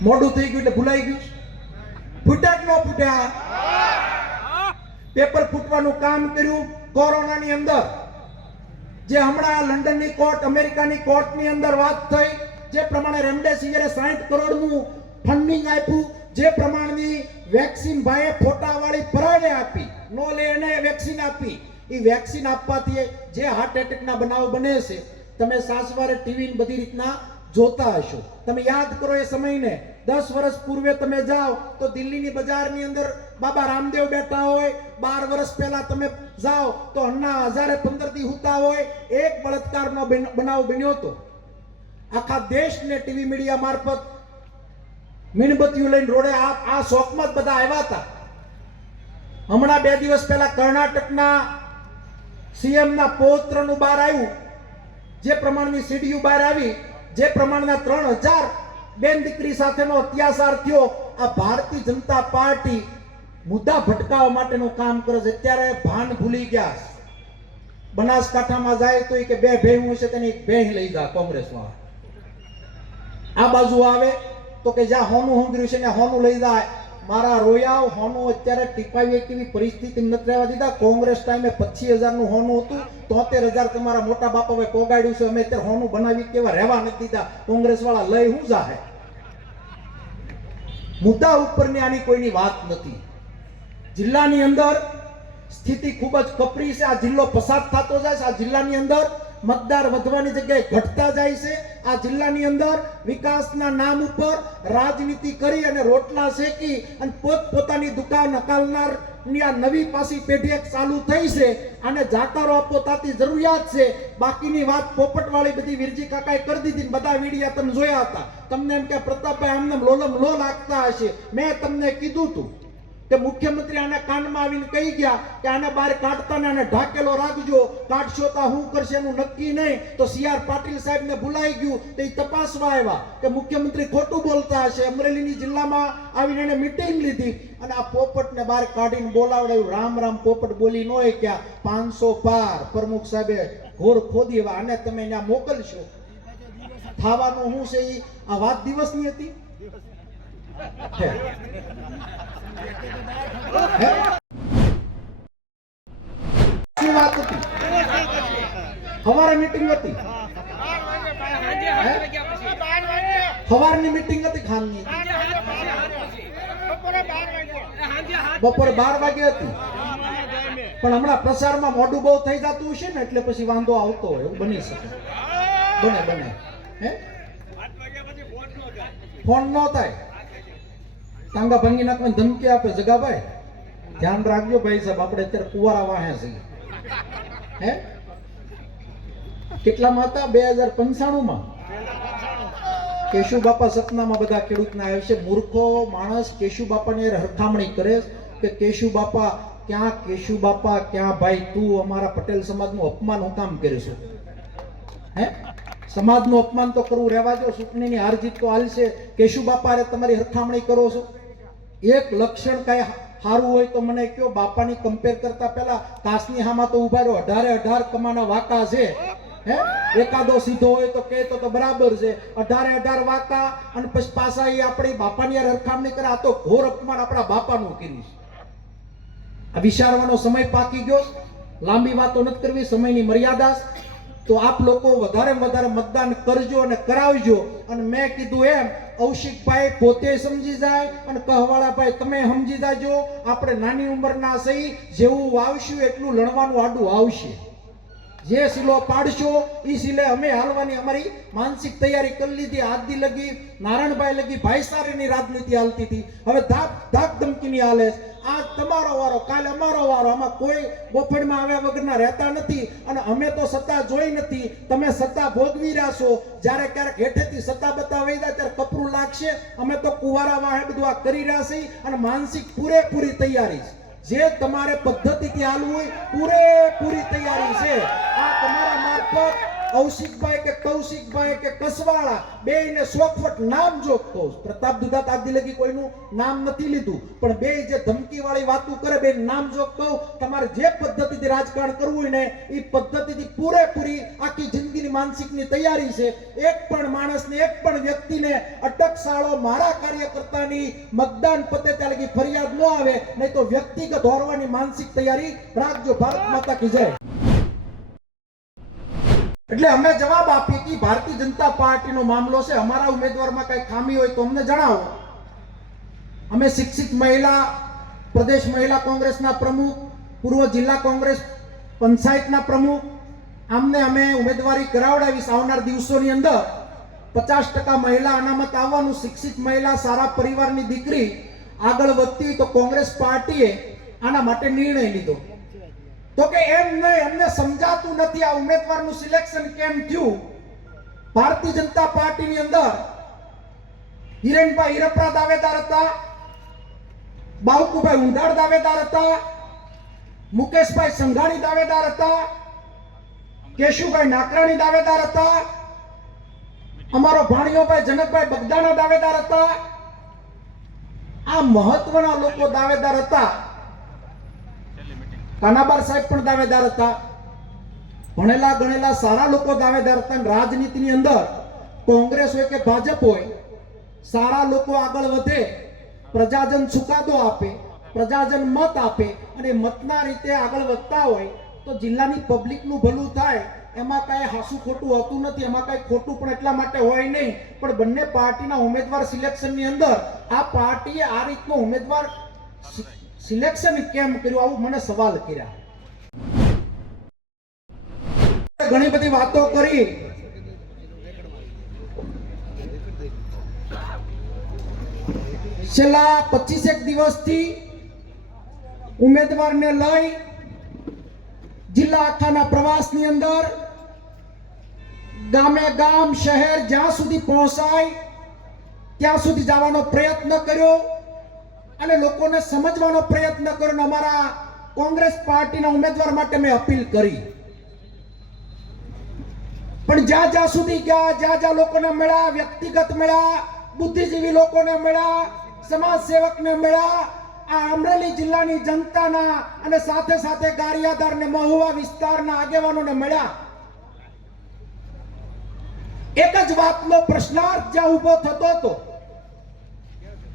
મોડું થઈ ગયું એટલે ભૂલાઈ ગયું. ફૂટ્યા કે ન ફૂટ્યા? પેપર ફૂટવાનું કામ કર્યું કોરોનાની અંદર. જે હમણાં લંડનની કોર્ટ, અમેરિકાની કોર્ટની અંદર વાત થઈ, જે પ્રમાણે રેમડેસિવિરે 60 કરોડનું ફંડિંગ આપ્યું, જે પ્રમાણની વેક્સિન ભાઈએ ફોટાવાળી પરાણે આપી, નો લે એને વેક્સિન આપી. એ વેક્સિન આપવાથી જે હાર્ટ એટેકના બનાવ બને છે, તમે સાસવારે ટીવી બધી રીતના જોતા હશો. તમે યાદ કરો એ સમયને. 10 વર્ષ પૂર્વે તમે જાઓ તો દિલ્હીની બજારની અંદર બાબા રામદેવ બેઠા હોય. 12 વર્ષ પહેલા તમે જાઓ તો અન્ના હજારે 15 દી હુતા હોય. એક બળાત્કારનો બનાવ બન્યો હતો. આખા દેશને ટીવી મીડિયા મારફત મીણબત્તીઓ લઈને રોડે આ શોકમાં જ બધા આવ્યા હતા. હમણાં 2 દિવસ પહેલા કર્ણાટકના સીએમના પૌત્રનું બહાર આવ્યું. જે પ્રમાણની સીડીયુ બહાર આવી, જે પ્રમાણના 3000 બેન દીકરી સાથેનો અત્યાચાર થયો. આ ભારતીય જનતા પાર્ટી મુદ્દા ભટકાવવા માટેનું કામ કરે છે. અત્યારે ભાન ભૂલી ગયા. બનાસકાંઠામાં જાય તો કે 2 ભેહું છે તેની 1 ભેહ લઈ જા કોંગ્રેસમાં. આ બાજુ આવે તો કે જ્યાં હોનું હોંગર્યું છે ને હોનું લઈ જાય. મારા રોયાવ હોનું અત્યારે ટીપાવી કેવી પરિસ્થિતિ નથી રહેવા દીધા. કોંગ્રેસ ટાઈમે 25,000 નું હોનું હતું, 73,000 તમારા મોટા બાપાએ કોગાડ્યું છે. અમે અત્યારે હોનું બનાવી કેવા રહેવા નથી દીધા. કોંગ્રેસ વાળા લઈ હું જાહે. મુદ્દા ઉપરની આની કોઈની વાત નથી. જિલ્લાની અંદર સ્થિતિ ખૂબ જ કપરી છે. આ જિલ્લો પસાર થતો જાય છે. આ જિલ્લાની અંદર મતદાર વધવાની જગ્યાએ ઘટતા જાય છે. આ જિલ્લાની અંદર વિકાસના નામ ઉપર રાજનીતિ કરી અને રોટલા શેકી અને પોતપોતાની દુકાન હકાલનારની આ નવી પાછી પેઢી એક ચાલુ થઈ છે. આને જાકારો આપવો તાતી જરૂરિયાત છે. બાકીની વાત પોપટવાળી બધી વિરજી કાકાએ કરી દીધી. બધા વિડિયા તમે જોયા હતા. તમને એમ કે પ્રતાપભાઈ આમને લોલમ લો લાગતા હશે. મેં તમને કીધું હતું કે મુખ્યમંત્રી આને કાનમાં આવીને કહી ગયા કે આને બહાર કાઢતા ને આને ઢાકેલો રાખજો. કાઢશો તો શું કરશે એનું નક્કી નહીં. તો CR પાટીલ સાહેબને ભૂલાઈ ગયું તો એ તપાસવા આવ્યા કે મુખ્યમંત્રી ખોટું બોલતા હશે. અમરેલીની જિલ્લામાં આવીને એને મીટિંગ લીધી અને આ પોપટને બહાર કાઢીને બોલાવડાવ્યું. રામ રામ પોપટ બોલી ન હોય ક્યાં 500 પાર પ્રમુખ સાહેબે ઘોર ખોદી. હવે આને તમે ત્યાં મોકલશો. થવાનું શું છે? આ વાત દિવસની હતી. વાત હતી. સવારે મીટિંગ હતી. સવારની મીટિંગ હતી. ખાનની બપોરે 12 વાગે હતી. પણ હમણાં પ્રસારમાં મોડું બહુ થઈ જતું હશે ને એટલે પછી વાંધો આવતો હોય. એવું બની શકે. બને હે ફોન ન થાય. ટાંગા ભાંગી નાખવાની ધમકી આપે. જગાભાઈ ધ્યાન રાખજો ભાઈ સાહેબ, આપણે અત્યારે કુવારા વાહે છીએ. હે કેટલામાં હતા? 2095 માં કેશુ બાપા સપનામાં બધા ખેડૂતના આવે છે. મૂર્ખો માણસ કેશુ બાપાની હરખામણી કરે કે કેશુ બાપા ક્યાં, કેશુ બાપા ક્યાં. ભાઈ તું અમારા પટેલ સમાજનું અપમાન હું કામ કરીશું? હે સમાજનું અપમાન તો કરવું રહેવા દો. ચૂંટણીની હાર જીત તો હાલશે. કેશુ બાપા તમારી હરખામણી કરો છો. એક લક્ષણ કઈ સારું હોય તો મને કયો. બાપાની કમ્પેર કરતા પહેલા કાસની હામાં તો ઉભા રહ્યો. 18 કમાના વાકા છે. હે એકાદો સીધો હોય તો કહેતો તો બરાબર છે. 18 વાકા અને પછી પાછા એ આપણી બાપાની હરખામણી કરે. આ તો ઘોર અપમાન આપણા બાપાનું કર્યું છે. આ વિચારવાનો સમય પાકી ગયો. લાંબી વાતો નથી કરવી, સમયની મર્યાદા. તો આપ લોકો વધારે મતદાન કરજો અને કરાવજો. અને મેં કીધું એમ કૌશિકભાઈ પોતે સમજી જાય અને કહવાળાભાઈ તમે સમજી જાજો. આપણે નાની ઉંમરના સહી જેવું વાવશું એટલું લણવાનું આડું આવશે. જે સિલો પાડશો એ સિલે અમે હાલવાની અમારી માનસિક તૈયારી કરી લીધી. આદિ લગી નારાયણભાઈ લગી ભાઈચારાની રાજનીતિ હાલતી હતી. હવે ધાક ધમકીની હાલે. આ તમારો વારો, કાલે અમારો વારો. આમાં કોઈ ગોફડમાં આવ્યા વગરના રહેતા નથી. અને અમે તો સત્તા જોઈ નથી. તમે સત્તા ભોગવી રહ્યા છો. જ્યારે ક્યારેક હેઠેથી સત્તા બતાવી જાય ત્યારે કપરું લાગશે. અમે તો કુવારા વાહે બધું આ કરી રહ્યા છીએ અને માનસિક પૂરેપૂરી તૈયારી છે. જે તમારે પદ્ધતિથી હાલવું હોય પૂરેપૂરી તૈયારી છે. આ તમારા મારફત ઔશિકભાઈ કે કૌશિકભાઈ કે કસવાળા બેયને સોખવટ નામ જોગતો પ્રતાપ દુધાત આદિ લગી કોઈનું નામ નથી લીધું, પણ બે જે ધમકી વાળી વાતો કરે બે નામ જોગતો. તમારે જે પદ્ધતિથી રાજકારણ કરવું હોય ને એ પદ્ધતિથી પૂરેપૂરી આખી જિંદગીની માનસિકની તૈયારી છે. એક પણ માણસને એક પણ વ્યક્તિને અટકશાળો મારા કાર્યકર્તાની મતદાન પતે ત્યાં લગી ફરિયાદ ન આવે, નહીં તો વ્યક્તિગત હોરવાની માનસિક તૈયારી રાખજો. ભારત માતા કી જય. એટલે અમે જવાબ આપીએ કે ભારતીય જનતા પાર્ટીનો મામલો છે, અમારા ઉમેદવારમાં કઈ ખામી હોય તો અમને જણાવો. અમે શિક્ષિત મહિલા પ્રદેશ મહિલા કોંગ્રેસના પ્રમુખ, પૂર્વ જિલ્લા કોંગ્રેસ પંચાયતના પ્રમુખ, આમને અમે ઉમેદવારી કરાવડાવીશ. આવનાર દિવસોની અંદર 50% મહિલા અનામત આવવાનું. શિક્ષિત મહિલા સારા પરિવારની દીકરી આગળ વધતી તો કોંગ્રેસ પાર્ટીએ આના માટે નિર્ણય લીધો. તો કે એમ નહીં, અમને સમજાતું નથી આ ઉમેદવારનું સિલેક્શન કેમ થયું. ભારતીય જનતા પાર્ટીની અંદર હિરેનભાઈ હિરપરા દાવેદાર હતા, બાવકુભાઈ ઉંધાડ દાવેદાર હતા, મુકેશભાઈ સંઘાણી દાવેદાર હતા, કેશુભાઈ નાકરાણી દાવેદાર હતા, અમારો ભાણિયોભાઈ જનકભાઈ બગદાણા દાવેદાર હતા. આ મહત્વના લોકો દાવેદાર હતા. કાનાબાર સાહેબ પણ દાવેદાર હતા. ભણેલા ગણેલા સારા લોકો દાવેદાર હતા. રાજનીતિની અંદર કોંગ્રેસ હોય કે ભાજપ હોય, સારા લોકો આગળ વધે, પ્રજાજન ચુકાદો આપે, પ્રજાજન મત આપે અને મતના રીતે આગળ વધતા હોય તો જિલ્લાની પબ્લિકનું ભલું થાય. એમાં કઈ હાસું ખોટું હોતું નથી, એમાં કઈ ખોટું પણ એટલા માટે હોય નહીં. પણ બંને પાર્ટીના ઉમેદવાર સિલેક્શનની અંદર આ પાર્ટીએ આ રીતનો ઉમેદવાર સિલેક્શન કેમ કર્યું, આવું મને સવાલ કર્યા. ઘણી બધી વાતો કરી. છેલ્લા 25 દિવસથી ઉમેદવારને લઈ જિલ્લા આખાના પ્રવાસની અંદર ગામે ગામ શહેર જ્યાં સુધી પહોંચાય ત્યાં સુધી જવાનો પ્રયત્ન કર્યો અને લોકોને સમજવાનો પ્રયત્ન કર્યો અને અમારા કોંગ્રેસ પાર્ટીના ઉમેદવાર માટે મેં અપીલ કરી. પણ જ્યાં જ્યાં સુધી ગયા, જ્યાં જ્યાં લોકોને મળ્યા, વ્યક્તિગત મળ્યા, બુદ્ધિજીવી લોકોને મળ્યા, સમાજ સેવકને મળ્યા, આ અમરેલી જિલ્લાની જનતાના અને સાથે સાથે ગારિયાધાર ને મહુવા વિસ્તારના આગેવાનોને મળ્યા. એક જ વાતનો પ્રશ્નાર્થ જ્યાં ઉભો થતો હતો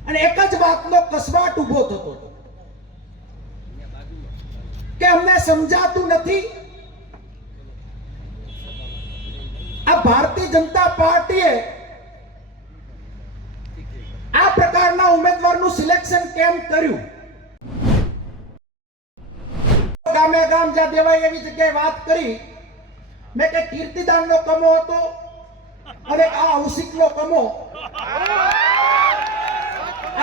અને એક જ વાતનો કસવાટ ઉભો થતો હતો કે અમને સમજાતું નથી આ ભારતીય જનતા પાર્ટીએ આ પ્રકારના ઉમેદવારનું સિલેક્શન કેમ કર્યું. ગામે ગામ જ્યાં દેવાય એવી જગ્યાએ વાત કરી મેં કે કીર્તિદાનનો કમો હતો અને આ ઔશિકનો કમો.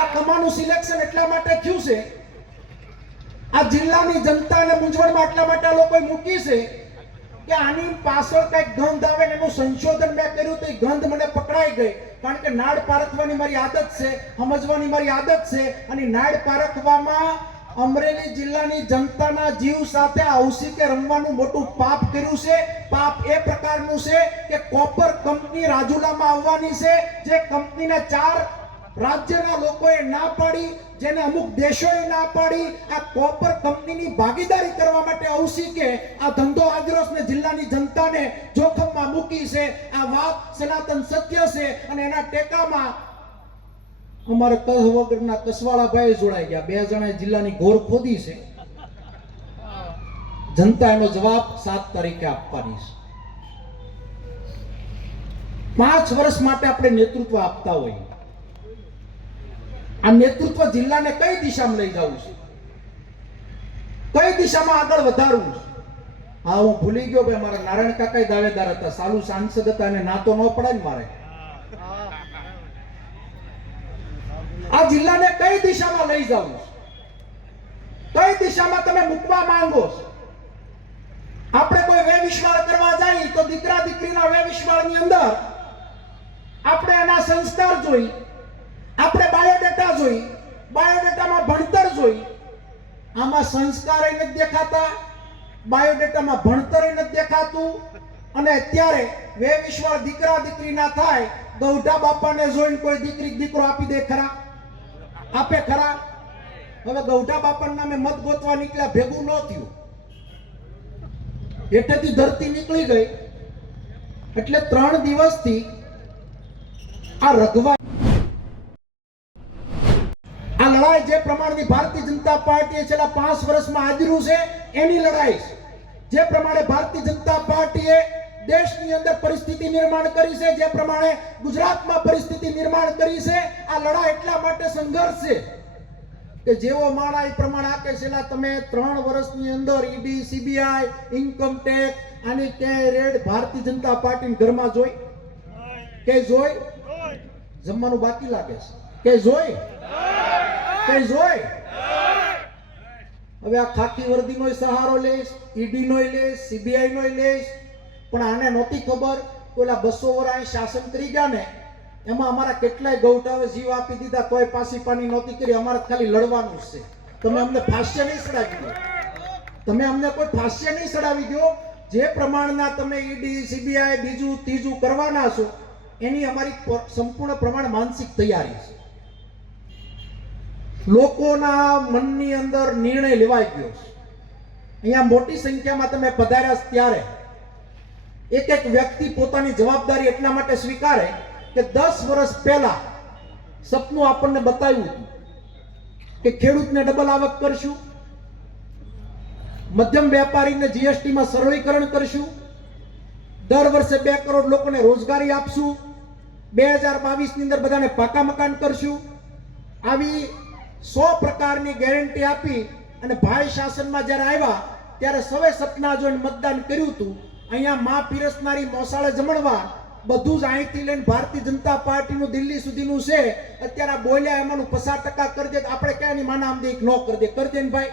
આ કમાનું સિલેક્શન એટલા માટે થયું છે, આ જિલ્લાની જનતાને મૂંઝવણમાં એટલા માટે આ લોકોએ મૂકી છે કે આની પાછળ કઈક ગંધ આવે ને એનું સંશોધન મેં કર્યું તો એ ગંધ મને પકડાઈ ગઈ. કારણ કે નાડ પારખવાની મારી આદત છે, સમજવાની મારી આદત છે અને નાડ પારખવામાં અમરેલી જિલ્લાની જનતાના જીવ સાથે ઔશિકે રમવાનું મોટું પાપ કર્યું છે. પાપ એ પ્રકારનું છે કે કોપર કંપની રાજુલામાં આવવાની છે, જે કંપનીને 4 રાજ્યના લોકોએ ના પાડી, જેને અમુક દેશોએ ના પાડી. આ કોપર કંપનીની ભાગીદારી કરવા માટે ઔશિકે આ ધંધો આગ્રોસને જિલ્લાની જનતાને જોખમમાં મૂકી છે. આ વાત સનાતન સત્ય છે અને એના ટેકામાં અમારે કહ વગરના કસવાળાભાઈ જોડાઈ ગયા. 2 જણાએ જિલ્લાની ઘોર ખોદી છે. જનતા એનો જવાબ 7 તારીખે આપવાની છે. 5 વર્ષ માટે આપણે નેતૃત્વ આપતા હોઈએ. આ નેતૃત્વ જિલ્લાને કઈ દિશામાં લઈ જવું છે, કઈ દિશામાં આગળ વધારવું છે. હા, હું ભૂલી ગયો ભાઈ, મારા નારાયણ કાકા દાવેદાર હતા, સાલુ સાંસદ હતા, એને ના તો ન પડાય ને મારે. આ જિલ્લાને કઈ દિશામાં લઈ જવું છે, કઈ દિશામાં તમે મૂકવા માંગો છો. આપણે કોઈ વેવિશવાળ કરવા જાય તો દીકરા દીકરીના વેવિશવાળની અંદર આપણે એના સંસ્કાર જોઈ, આપણે બાયોડેટા જોઈ, બાયોડેટામાં ભણતર જોઈ. આમાં સંસ્કાર નથી દેખાતા, બાયોડેટામાં ભણતર નથી દેખાતું, અને અત્યારે વે વિશ્વાસ દીકરા દીકરી ના થાય, ગૌઢા બાપાને જોઈને કોઈ દીકરી દીકરો આપી દે ખરા? આપે ખરા? હવે ગૌઢા બાપાના નામે મત ગોતવા નીકળ્યા, ભેગું ન થયું, હેઠેથી ધરતી નીકળી ગઈ. એટલે 3 દિવસથી આ રઘવા આ લડાઈ જે પ્રમાણની ભારતીય જનતા પાર્ટીએ છેલ્લા 5 વર્ષમાં આદર્યું છે એની લડાઈ છે. જે પ્રમાણે ભારતીય જનતા પાર્ટીએ દેશની અંદર પરિસ્થિતિ નિર્માણ કરી છે, જે પ્રમાણે ગુજરાતમાં પરિસ્થિતિ નિર્માણ કરી છે, આ લડાઈ એટલા માટે સંઘર્ષ છે કે જેવો માણા એ પ્રમાણે આકે છેલ્લા તમે 3 વર્ષની અંદર ઈડી, સીબીઆઈ, ઇન્કમ ટેક્સ આની ક્યાંય રેડ ભારતીય જનતા પાર્ટી ઘરમાં જોઈ? કે જોઈ? જમવાનું બાકી લાગે છે કે જોઈ? કે જોઈ? હવે આ ખાકી વર્દીનો સહારો લેશ, ઈડી નો લેશ, સીબીઆઈ નો લેશ, પણ આને નહોતી ખબર ઓલા 200 વર્ષ શાસન કરી ગયા ને એમાં અમારા કેટલાય ગૌઠાવે જીવ આપી દીધા, તોય પાછી પાની નહોતી કરી. અમારે ખાલી લડવાનું જ છે. તમે અમને ફાંસ્ય નહીં ચડાવી દો, તમે અમને કોઈ ફાંસ્ય નહીં ચડાવી દો. જે પ્રમાણના તમે ઈડી, સીબીઆઈ, બીજું ત્રીજું કરવાના છો એની અમારી સંપૂર્ણ પ્રમાણ માનસિક તૈયારી છે. લોકોના મનની અંદર નિર્ણય લેવાઈ ગયો છે. અહીંયા મોટી સંખ્યામાં તમે પધાર્યા ત્યારે એક એક વ્યક્તિ પોતાની જવાબદારી એટલા માટે સ્વીકારે કે 10 વર્ષ પહેલા સપનું આપણને બતાવ્યું હતું કે ખેડૂતને ડબલ આવક કરશું, મધ્યમ વેપારીને જીએસટી માં સરળીકરણ કરશું, દર વર્ષે 2 કરોડ લોકોને રોજગારી આપશું, 2022 ની અંદર બધાને પાકા મકાન કરશું. આવી 100 પ્રકારની ગેરંટી આપી અને ભાઈ શાસનમાં જ્યારે આવ્યા ત્યારે સૌએ સપના જોઈને મતદાન કર્યું હતું. અહીંયા માં પીરસનારી મોસાળે જમણવાર બધું જ અહીંથી લઈને ભારતીય જનતા પાર્ટીનું દિલ્હી સુધીનું છે. અત્યારે બોલ્યા એમાંનું 50% કરી દે, આપણે ક્યાં એની માના આમ દે ન કરી દે, કરી દે ને ભાઈ.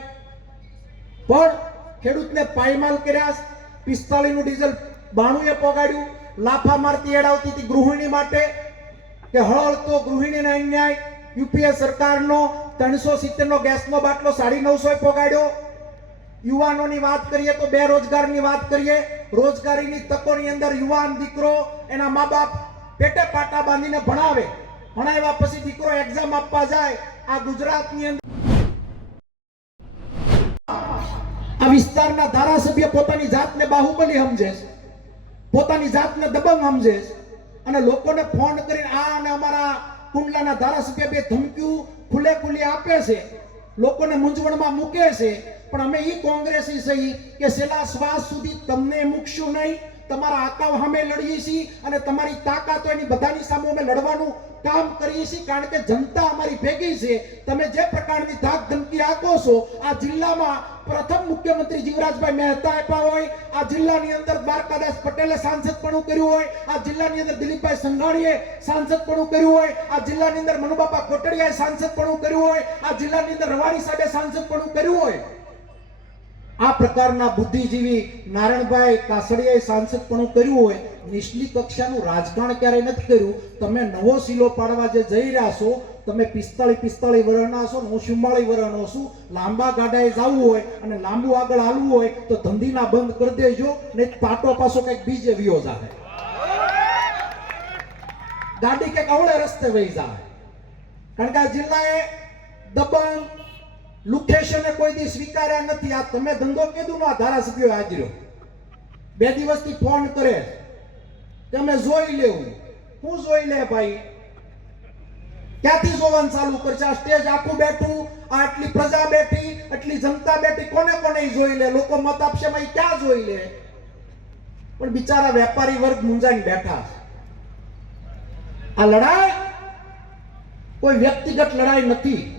પણ ખેડૂતને પાયમાલ કર્યા. 45 નું ડીઝલ 92 એ પોગાડ્યું. લાફા મારતી એડાવતી હતી ગૃહિણી માટે કે હળતો ગૃહિણીને અન્યાય. યુપીએ સરકારનો 370 નો ગેસનો બાટલો 950 એ પોગાડ્યો. યુવાનોની વાત કરીએ તો બેરોજગારની વાત કરીએ, રોજગારીની તકોની અંદર યુવાન દીકરો એના મા બાપ પેટે પાટા બાંધીને ભણાવે, ભણાવ્યા પછી દીકરો એક્ઝામ આપવા જાય. આ ગુજરાતની અંદર આ વિસ્તારના ધારાસભ્ય પોતાની જાતને બાહુબલી સમજે છે, પોતાની જાતને દબંગ સમજે છે અને લોકોને ફોન કરીને આ અને અમારા કુંડલાના ધારાસભ્ય બે ધમકીઓ ખુલ્લે ખુલ્લી આપે છે, લોકોને મૂંઝવણમાં મૂકે છે. પણ અમે ઈ કોંગ્રેસી સહી કે છેલ્લા શ્વાસ સુધી તમને મૂકશું નહીં, તમારા આકાવ સામે લડીએ છીએ અને તમારી તાકાત હોય એની બધાની સામે અમે લડવાનું કામ કરીએ છીએ. કારણ કે જનતા અમારી ભેગી છે. તમે જે પ્રકારની ધાક ધમકી આપો છો, આ જિલ્લામાં પ્રથમ મુખ્યમંત્રી જીવરાજભાઈ મહેતા આપ્યા હોય, આ જિલ્લાની અંદર દ્વારકાદાસ પટેલે સાંસદપણું કર્યું હોય, આ જિલ્લાની અંદર દિલીપભાઈ સંઘાણીએ સાંસદપણું કર્યું હોય, આ જિલ્લાની અંદર મનુબાપા કોટડિયાએ સાંસદપણું કર્યું હોય, આ જિલ્લાની અંદર રવાડી સાહેબે સાંસદપણું કર્યું હોય. આ પ્રકારના બુદ્ધિજીવી નારાયણભાઈ કાસડિયાએ સાંસદપણું કર્યું હોય. નીચલી કક્ષાનું રાજકારણ ક્યારેય નથી કર્યું. તમે નવો સિલો પાડવા જે જઈ રહ્યા છો, તમે 45 વર્ષના છો, હું 44 વર્ષનો છું. લાંબા ગાડાએ જવું હોય અને લાંબુ આગળ હાલવું હોય તો ધંધીના બંધ કરી દેજો, નહીં પાટો પાછો કઈક બીજે વિયો જાય, ગાડી કઈક અવળે રસ્તે વહી જાય. કારણ કે આ જિલ્લાએ દબંગ લુખેશને કોઈ દી સ્વીકાર્યા નથી. આ તમે ધંધો કીધું આ ધારાસભ્યો હાજર્યો 2 દિવસથી ફોન કરે કે અમે જોઈ લેવું. હું જોઈ લે ભાઈ? ક્યાંથી જોવાનું ચાલુ કરશે? આ સ્ટેજ આખું બેઠું, આટલી પ્રજા બેઠી, આટલી જનતા બેઠી, કોને કોને જોઈ લે? લોકો મત આપશે ભાઈ, ક્યાં જોઈ લે? પણ બિચારા વેપારી વર્ગ મૂંઝાઈને બેઠા છે. આ લડાઈ કોઈ વ્યક્તિગત લડાઈ નથી.